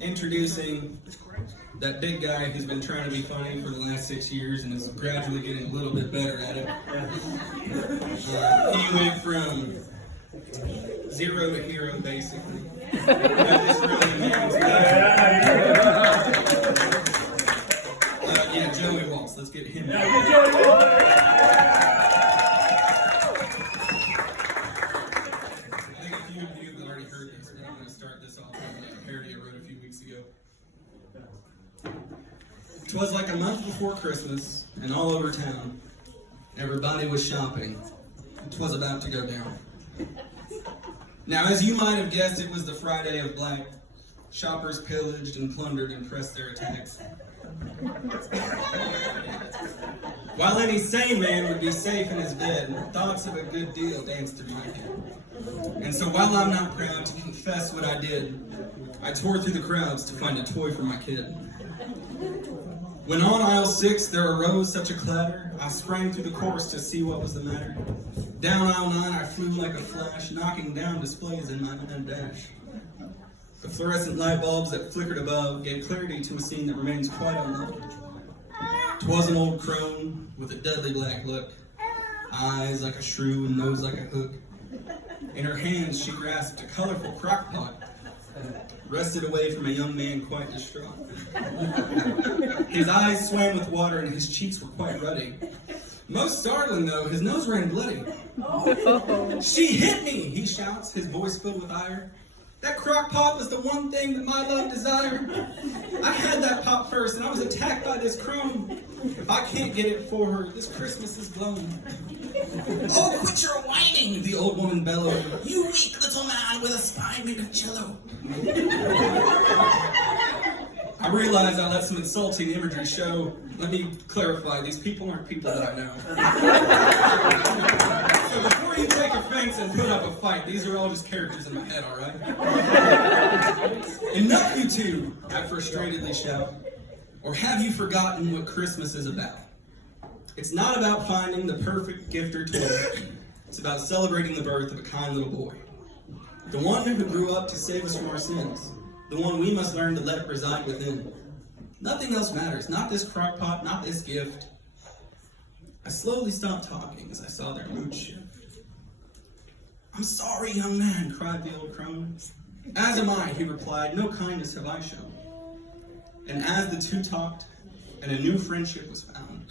Introducing that big guy who's been trying to be funny for the last 6 years and is gradually getting a little bit better at it. He went from 0 to hero, basically. What this really means. Yeah, Joey Walts. Let's get him. Twas like a month before Christmas, and all over town, everybody was shopping. 'Twas about to go down. Now, as you might have guessed, it was the Friday of Black. Shoppers pillaged and plundered and pressed their attacks. While any sane man would be safe in his bed, thoughts of a good deal danced through my head. And so while I'm not proud to confess what I did, I tore through the crowds to find a toy for my kid. When on aisle 6 there arose such a clatter, I sprang through the course to see what was the matter. Down aisle 9 I flew like a flash, knocking down displays in my mad dash. The fluorescent light bulbs that flickered above gave clarity to a scene that remains quite unknown. 'Twas an old crone with a deadly black look, eyes like a shrew and nose like a hook. In her hands she grasped a colorful crock pot, rested away from a young man quite distraught. His eyes swam with water and his cheeks were quite ruddy. Most startling though, his nose ran bloody. She hit me, he shouts, his voice filled with ire. That crock pot was the one thing that my love desired. I had that pot first and I was attacked by this crone. If I can't get it for her, this Christmas is blown. Oh, quit your whining, the old woman bellowed. You weak little man with a spine made of jello. I realized I let some insulting imagery show. Let me clarify, these people aren't people that I know. So before you take offense and put up a fight, these are all just characters in my head, all right? Enough, you two, I frustratedly shout. Or have you forgotten what Christmas is about? It's not about finding the perfect gift or toy. It's about celebrating the birth of a kind little boy. The one who grew up to save us from our sins. The one we must learn to let reside within. Nothing else matters. Not this crock pot, not this gift. I slowly stopped talking as I saw their mood shift. I'm sorry, young man, cried the old crone. As am I, he replied. No kindness have I shown. And as the two talked, and a new friendship was found,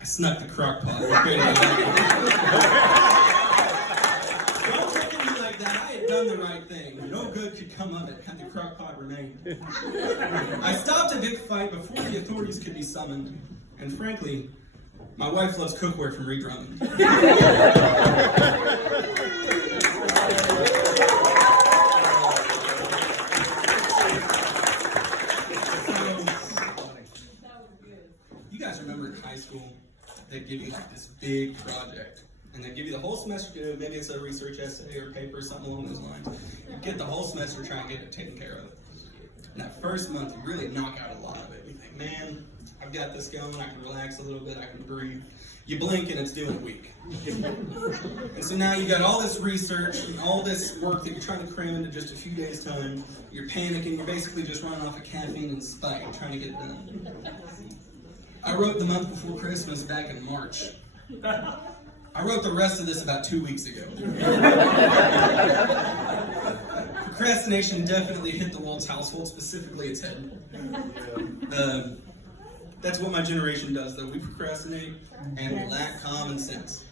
I snuck the crock pot. Don't look at me like that. I had done the right thing. No good could come of it had the crock pot remained. I stopped a big fight before the authorities could be summoned. And frankly, my wife loves cookware from Redrummond. You guys remember in high school, they'd give you like this big project. And they'd give you the whole semester to do it. Maybe it's a research essay or paper or something along those lines. You get the whole semester trying to get it taken care of. And that first month, you really knock out a lot of it. You think, man, I've got this going, I can relax a little bit, I can breathe. You blink and it's due in a week. And so now you've got all this research and all this work that you're trying to cram into just a few days' time. You're panicking, you're basically just running off of caffeine and spite trying to get it done. I wrote the month before Christmas back in March. I wrote the rest of this about 2 weeks ago. Procrastination definitely hit the Walts household, specifically its head. That's what my generation does, though. We procrastinate and we lack common sense.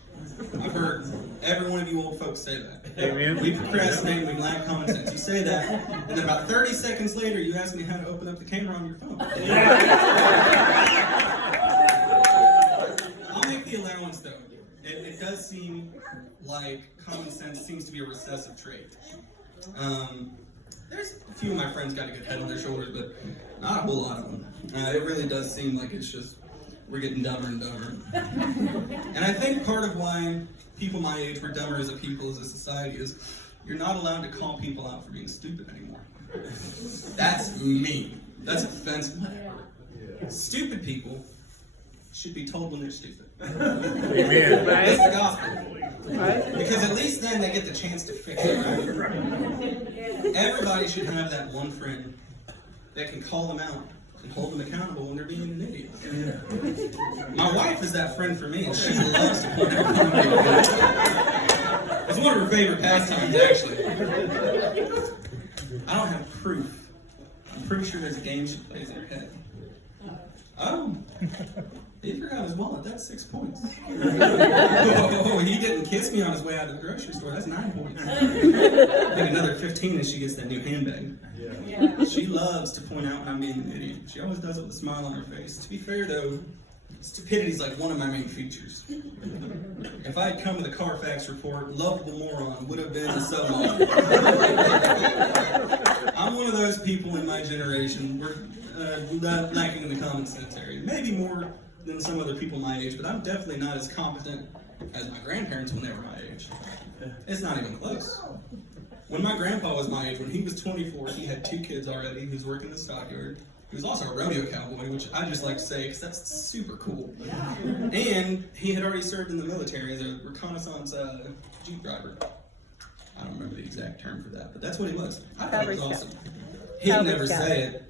I've heard every one of you old folks say that. Amen. We procrastinate and we lack common sense. You say that, and then about 30 seconds later, you ask me how to open up the camera on your phone. I'll make the allowance, though. It does seem like common sense seems to be a recessive trait. There's a few of my friends got a good head on their shoulders, but not a whole lot of them. It really does seem like it's just, we're getting dumber and dumber. And I think part of why people my age were dumber as a people, as a society, is you're not allowed to call people out for being stupid anymore. That's mean. That's offensive. Stupid people should be told when they're stupid. Amen. That's the gospel. Because at least then they get the chance to fix it. Right? Everybody should have that one friend that can call them out and hold them accountable when they're being an idiot. My wife is that friend for me, and she loves to point out when I'm being an idiot. It's one of her favorite pastimes, actually. I don't have proof. I'm pretty sure there's a game she plays in her head. Oh, he forgot his wallet. That's 6 points. Oh, he didn't kiss me on his way out of the grocery store. That's 9 points. I think another 15 as she gets that new handbag. Yeah. She loves to point out when I'm being an idiot. She always does it with a smile on her face. To be fair, though, stupidity is like one of my main features. If I had come with a Carfax report, lovable moron would have been the sub. I'm one of those people in my generation. We're lacking in the common sense area. Maybe more than some other people my age, but I'm definitely not as competent as my grandparents when they were my age. It's not even close. When my grandpa was my age, when he was 24, he had 2 kids already. He was working in the stockyard. He was also a rodeo cowboy, which I just like to say because that's super cool. And he had already served in the military as a reconnaissance Jeep driver. I don't remember the exact term for that, but that's what he was. I thought it was awesome. He'd never say it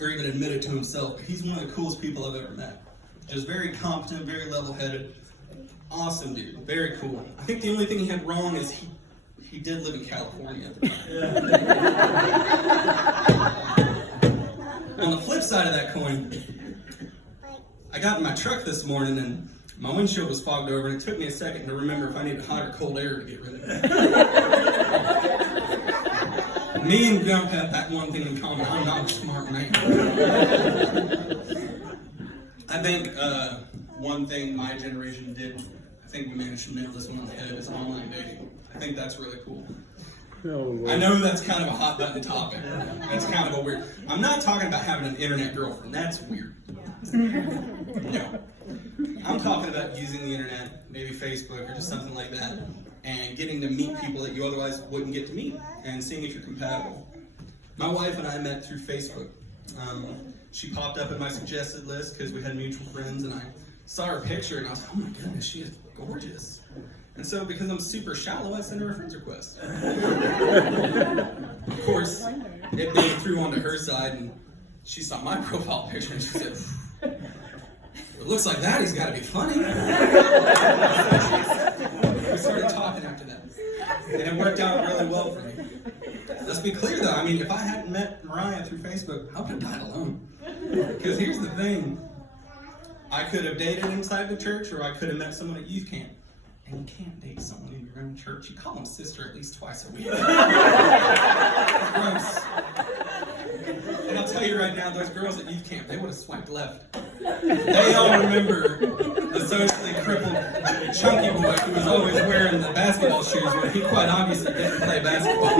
or even admit it to himself, but he's one of the coolest people I've ever met. Just very competent, very level-headed. Awesome dude. Very cool. I think the only thing he had wrong is he did live in California at the time. On the flip side of that coin, I got in my truck this morning and my windshield was fogged over, and it took me a second to remember if I needed hot or cold air to get rid of it. Me and Gump have that one thing in common. I'm not a smart man. I think one thing my generation did, I think we managed to nail this one on the head, is online dating. I think that's really cool. I know that's kind of a hot button topic. That's kind of a weird. I'm not talking about having an internet girlfriend. That's weird. No. I'm talking about using the internet, maybe Facebook or just something like that, and getting to meet people that you otherwise wouldn't get to meet, and seeing if you're compatible. My wife and I met through Facebook. She popped up in my suggested list because we had mutual friends, and I saw her picture, and I was like, oh my goodness, she is gorgeous. And so, because I'm super shallow, I sent her a friend's request. Of course, it being through onto her side, and she saw my profile picture, and she said, it looks like that, he's got to be funny. We started talking after that, and it worked out really well for me. Let's be clear, though. I mean, if I hadn't met Mariah through Facebook, I would have died alone. Because here's the thing. I could have dated inside the church, or I could have met someone at youth camp. And you can't date someone in your own church. You call them sister at least twice a week. Gross. And I'll tell you right now, those girls at youth camp, they would have swiped left. They all remember the socially crippled chunky boy who was always wearing the basketball shoes when he quite obviously didn't play basketball.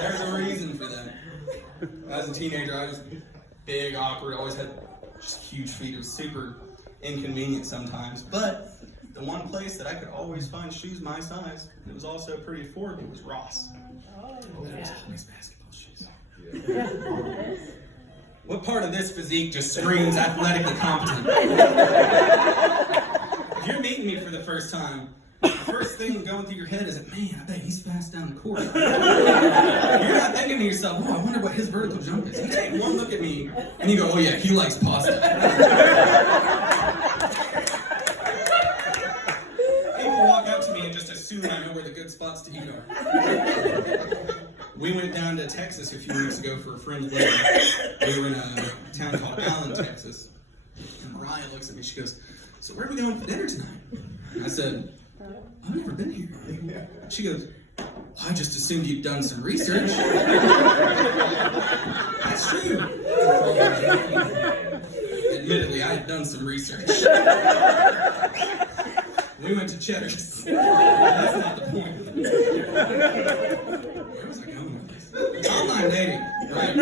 There's a reason for that. As a teenager, I was big, awkward, always had just huge feet. It was super inconvenient sometimes, but the one place that I could always find shoes my size, and it was also pretty affordable, was Ross. And it was always basketball shoes. What part of this physique just screams athletically competent? If you're meeting me for the first time, the first thing going through your head is, man, I bet he's fast down the court. You're not thinking to yourself, oh, I wonder what his vertical jump is. You take one look at me, and you go, oh yeah, he likes pasta. People walk up to me and just assume I know where the good spots to eat are. We went down to Texas a few weeks ago for a friend's wedding. We were in a town called Allen, Texas. And Mariah looks at me, she goes, so where are we going for dinner tonight? And I said, I've never been here. She goes, well, I just assumed you'd done some research. That's true. Admittedly, I had done some research. We went to Cheddar's. That's not the point. Where was I going with this? Online dating. Right.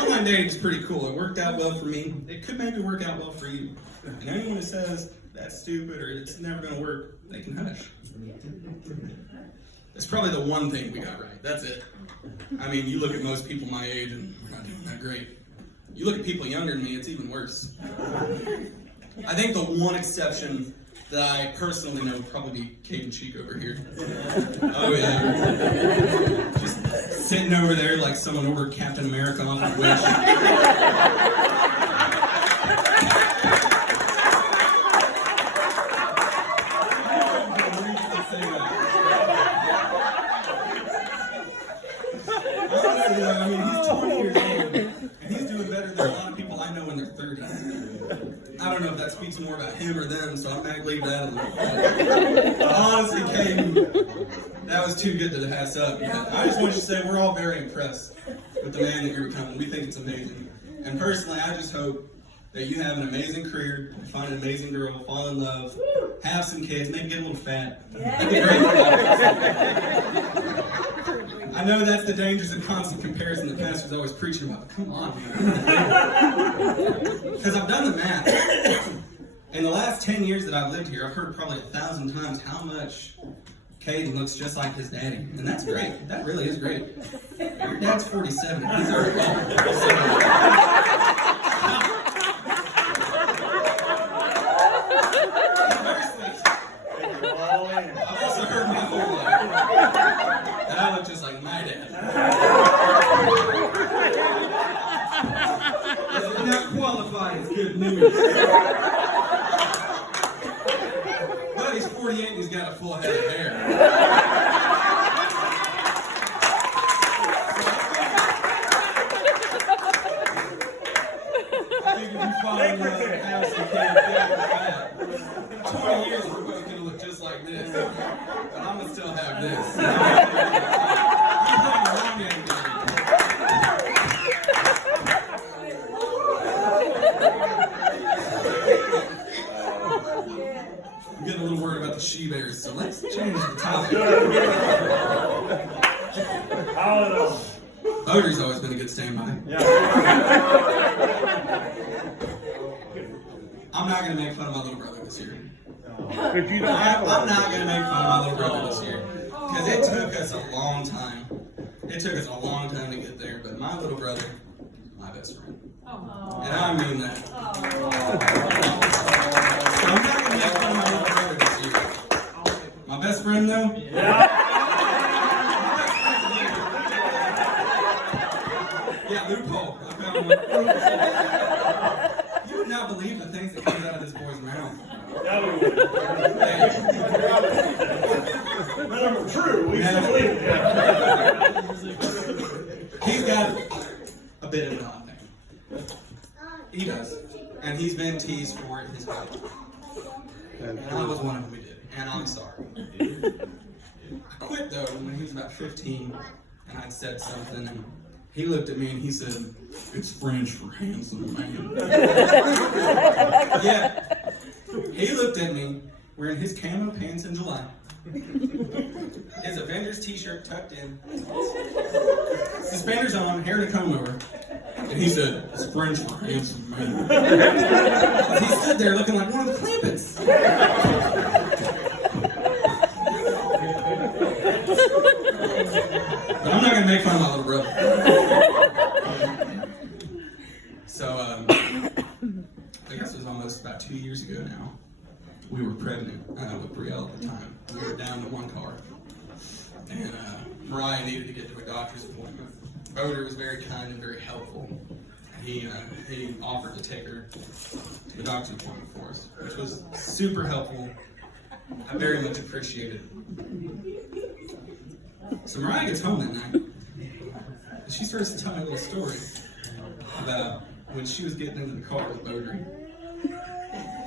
Online dating is pretty cool. It worked out well for me. It could maybe work out well for you. And anyone who says that's stupid or it's never going to work, they can hush. That's probably the one thing we got right. That's it. I mean, you look at most people my age and we're not doing that great. You look at people younger than me, it's even worse. I think the one exception that I personally know would probably be Caden Cheek over here. Oh yeah. Just sitting over there like someone ordered Captain America off of Wish. Honestly, I mean, he's 20 years old, and he's doing better than a lot of people I know in their 30s. I don't know if that speaks more about him or them, so I'm going to leave that alone. But honestly, Caden, that was too good to pass up. But I just want you to say we're all very impressed with the man that you're becoming. We think it's amazing. And personally, I just hope that you have an amazing career, find an amazing girl, fall in love, have some kids, maybe get a little fat. That'd be great. I know that's the dangers of constant comparison that pastors always preaching about, but come on, man. Because I've done the math. In the last 10 years that I've lived here, I've heard probably 1,000 times how much Caden looks just like his daddy. And that's great. That really is great. Your dad's 47. He's already old. I've also heard my whole life that I look just like my dad. Does not qualify as good news. But he's 48 and he's got a full head of hair. I think if you fall in love, have some kids, 20 years we're both going to look just like this. But I'm going to still have this. You're playing the long game, baby. I'm getting a little worried about the she-bears, so let's change the topic. Odor's always been a good standby. I'm not going to make fun of my little brother this year. I'm not going to make fun of my little brother this year. Because it took us a long time. It took us a long time to get there, but my little brother, my best friend. And I mean that. So I'm not going to make fun of my little brother this year. My best friend, though? Yeah, loophole. I found one. You would not believe the things that comes out of this boy's mouth. Well, true. We can believe it. He's got a bit of an odd name. He does. And he's been teased for it his whole life. And I was one of them who did. And I'm sorry. I quit, though, when he was about 15, and I'd said something, and he looked at me and he said, "It's French for handsome man." Yeah. He looked at me wearing his camo pants in July, his Avengers t-shirt tucked in, suspenders on, hair in a comb over, and he said, "It's French for handsome man." He stood there looking like one of the Clampets. But I'm not going to make fun of my little brother. So, I guess it was almost about 2 years ago now. We were pregnant with Brielle at the time. We were down to one car. And Mariah needed to get to a doctor's appointment. Boder was very kind and very helpful. He offered to take her to the doctor's appointment for us, which was super helpful. I very much appreciated it. So Mariah gets home that night, and she starts to tell me a little story about when she was getting into the car with Boder.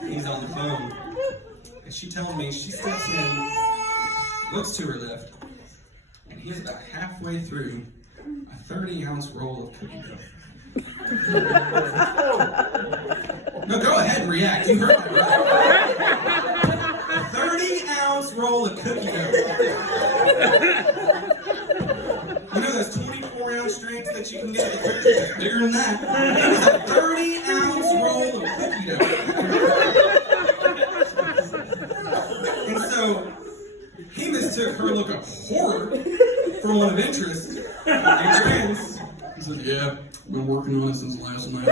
He's on the phone, and she tells me she steps in, looks to her left, and he's about halfway through a 30-ounce roll of cookie dough. No, go ahead and react. You heard that right. A 30-ounce roll of cookie dough. You know those 24-ounce drinks that you can get at the grocery store? Bigger than that. It was a 30-ounce roll of cookie dough. And so, he mistook her look of horror for one of interest and grins. He said, "Yeah, I've been working on it since last night."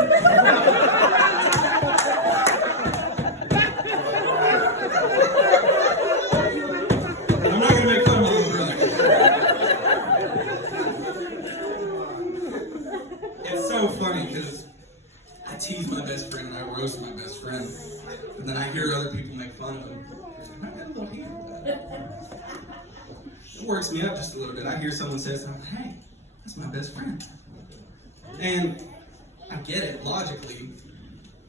I got a little heated about it. It works me up just a little bit. I hear someone say something, hey, that's my best friend. And I get it, logically.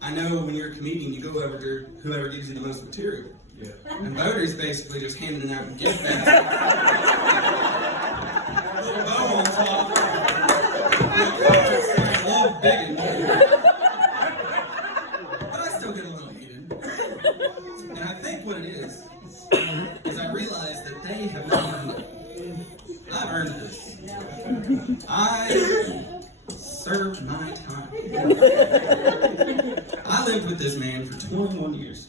I know when you're a comedian, you go over to whoever gives you the most material. Yeah. And Boder's basically just handing it out and gift bags. A little bow on top. A little biggin. But I still get a little heated. And I think what it is I realize that they have not earned it. I've earned this. I served my time. I lived with this man for 21 years.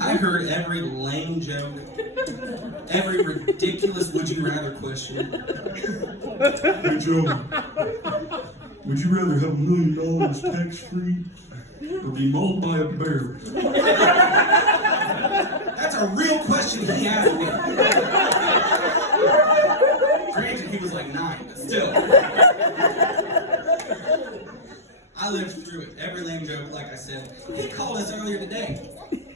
I heard every lame joke, every ridiculous would you rather question. Hey Joe, would you rather have $1 million tax-free or be mauled by a bear? That's a real question he asked me. Granted, he was like 9, but still. I lived through it. Every lame joke, like I said. He called us earlier today.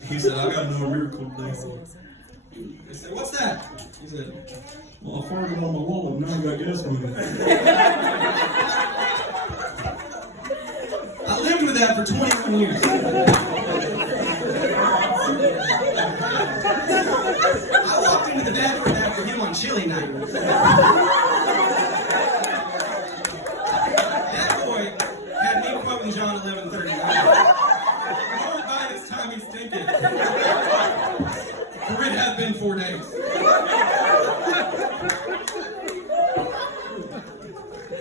He said, I got no miracle today. I said, what's that? He said, Well, I farted on my wallet, now I got gas money. I lived with that for 21 years. I walked into the bathroom after him on chili night. That boy had me quoting John 11:39. Lord, by this time he's thinking. For it has been 4 days.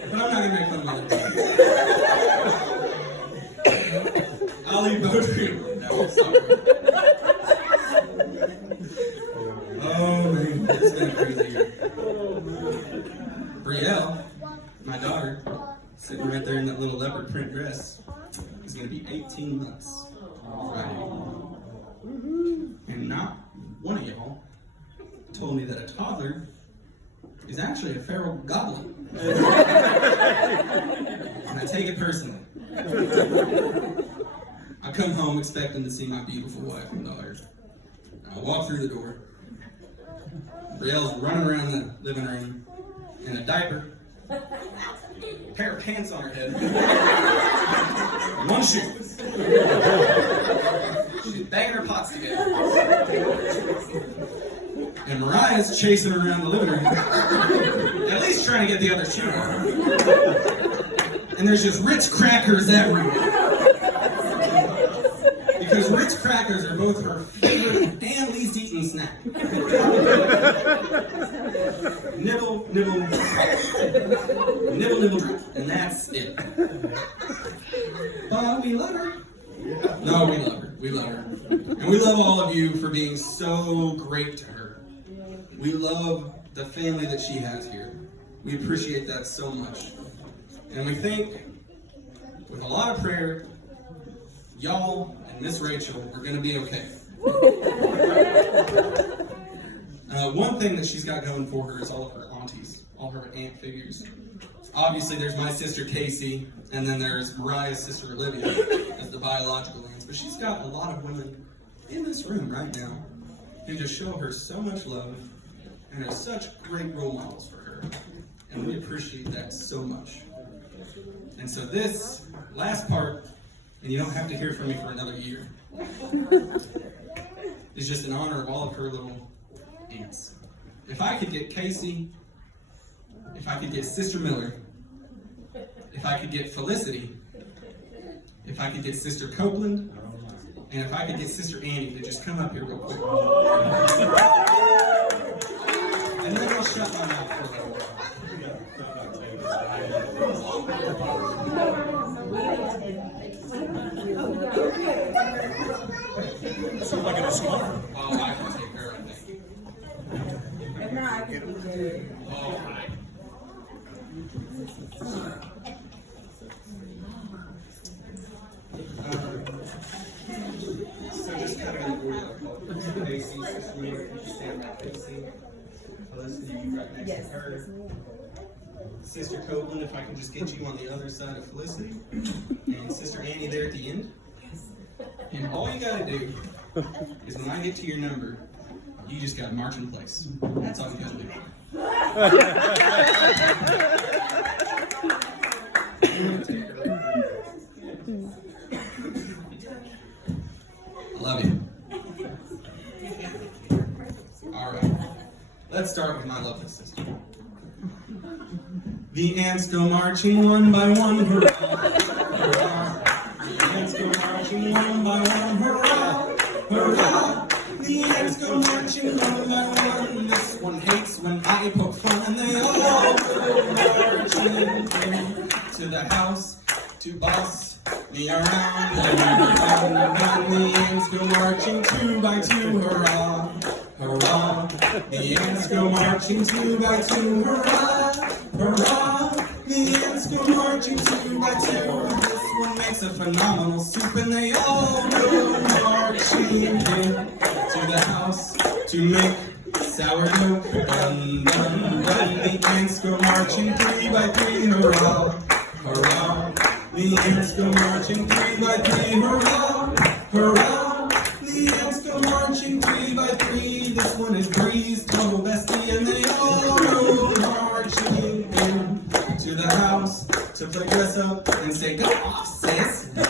But I'm not going to make fun of it. I'll leave those two. No, I'm sorry. Oh, man, it's been a crazy year. Brielle, my daughter, sitting right there in that little leopard print dress, is going to be 18 months Friday. And not one of y'all told me that a toddler is actually a feral goblin. And I take it personally. I come home expecting to see my beautiful wife and daughter. I walk through the door. Brielle's running around the living room in a diaper, a pair of pants on her head, and one shoe. She's banging her pots together. And Mariah's chasing her around the living room, at least trying to get the other shoe on. And there's just Ritz crackers everywhere. Because Ritz crackers are both her favorite and least eaten snack. Nibble, nibble, nibble, nibble, drop. And that's it. But we love her. No, we love her. We love her. And we love all of you for being so great to her. We love the family that she has here. We appreciate that so much. And we think, with a lot of prayer, y'all and Miss Rachel are going to be okay. One thing that she's got going for her is all of her aunties, all her aunt figures. Obviously, there's my sister Casey, and then there's Mariah's sister Olivia as the biological aunts. But she's got a lot of women in this room right now who just show her so much love and are such great role models for her. And we appreciate that so much. And so this last part, and you don't have to hear from me for another year, is just in honor of all of her little aunts. If I could get Casey, if I could get Sister Miller, if I could get Felicity, if I could get Sister Copeland, and if I could get Sister Annie to just come up here real quick. And then I'll shut my mouth for a little while. Sounds like an escape. Oh, I can take her, I think. All right. So just kind of going to go Casey, Sister Mary, stand right Casey. Felicity, you right next to her. Sister Copeland, if I can just get you on the other side of Felicity. And Sister Annie there at the end. And all you gotta do is when I get to your number, you just gotta march in place. That's all you gotta do. I love you. Alright. Let's start with my lovely sister. The ants go marching one by one, hurrah, hurrah. The ants go marching one by one, hurrah, hurrah. The ants go marching one by one. This one hates when I poke fun, and they all go marching to the house to boss me around. And the ants go marching two by two, hurrah, hurrah. The ants go marching two by two, hurrah, hurrah. The ants go marching two by two. This one makes a phenomenal soup, and they all go marching into the house to make sourdough. Dun, dun, dun. The ants go marching three by three, hurrah, hurrah. The ants go marching three by three, hurrah, hurrah. The ants go marching three by three. This one is Breeze, total bestie, and they all go marching into the house to play dress up and say, "Go off, sis." The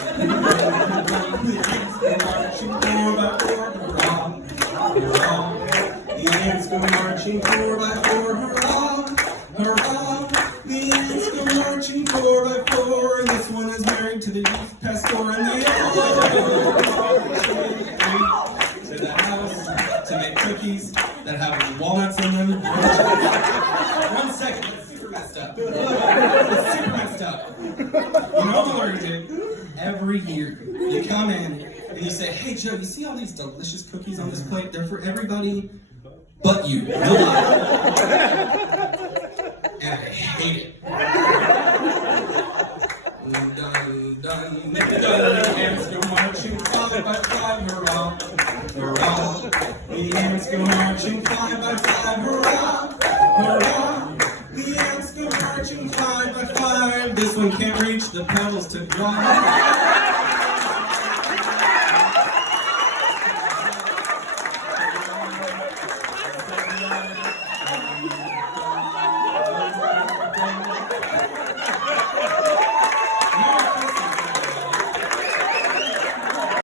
ants go marching four by four, hurrah, hurrah. The ants go marching four by four, hurrah, hurrah. The ants go marching four by four, and this one is married to the youth pastor, and they all go to the house to make cookies that have walnuts in them. 1 second, that's super messed up. That's super messed up. You know what we're gonna do? Every year, you come in and you say, "Hey Joe, you see all these delicious cookies on this plate? They're for everybody but you." And I hate it. Dun, dun, dun. The ants go marching five by five, hurrah, hurrah. The ants go marching five by five, hurrah, hurrah. The ants go marching five by five. This one can't reach the pedals to drive.